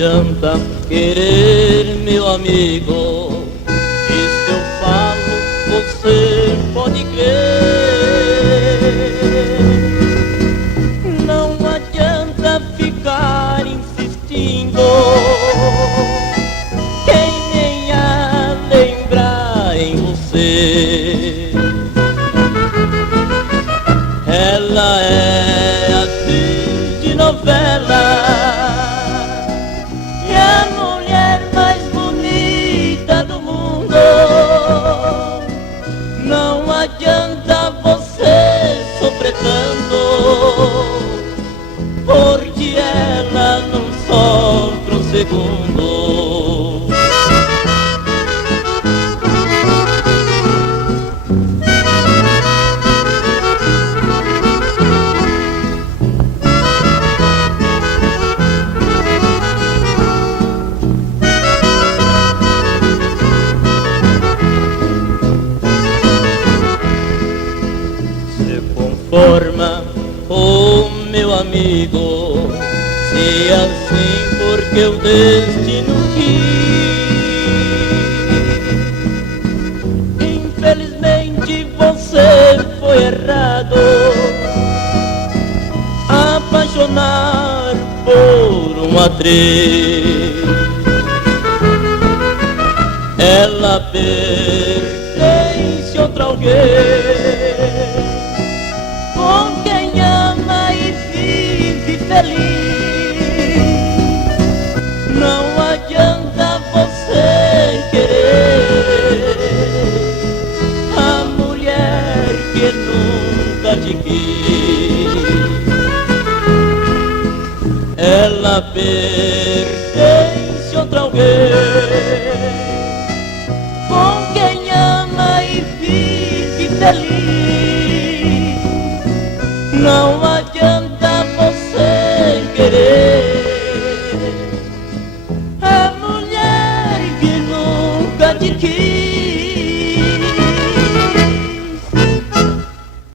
adianta querer, meu amigo, isso eu falo, você pode crer. Não adianta ficar insistindo, quem nem a lembrar em você. Ela é atriz de novela e a mulher mais bonita do mundo. Não adianta você sofrer tanto, porque ela não sofre um segundo. Forma, oh meu amigo, se assim porque o destino quis. Infelizmente você foi errado, apaixonar por uma atriz. Ela pertence a outra alguém, com quem ama e vive feliz. Não adianta você querer a mulher que nunca te quis. Ela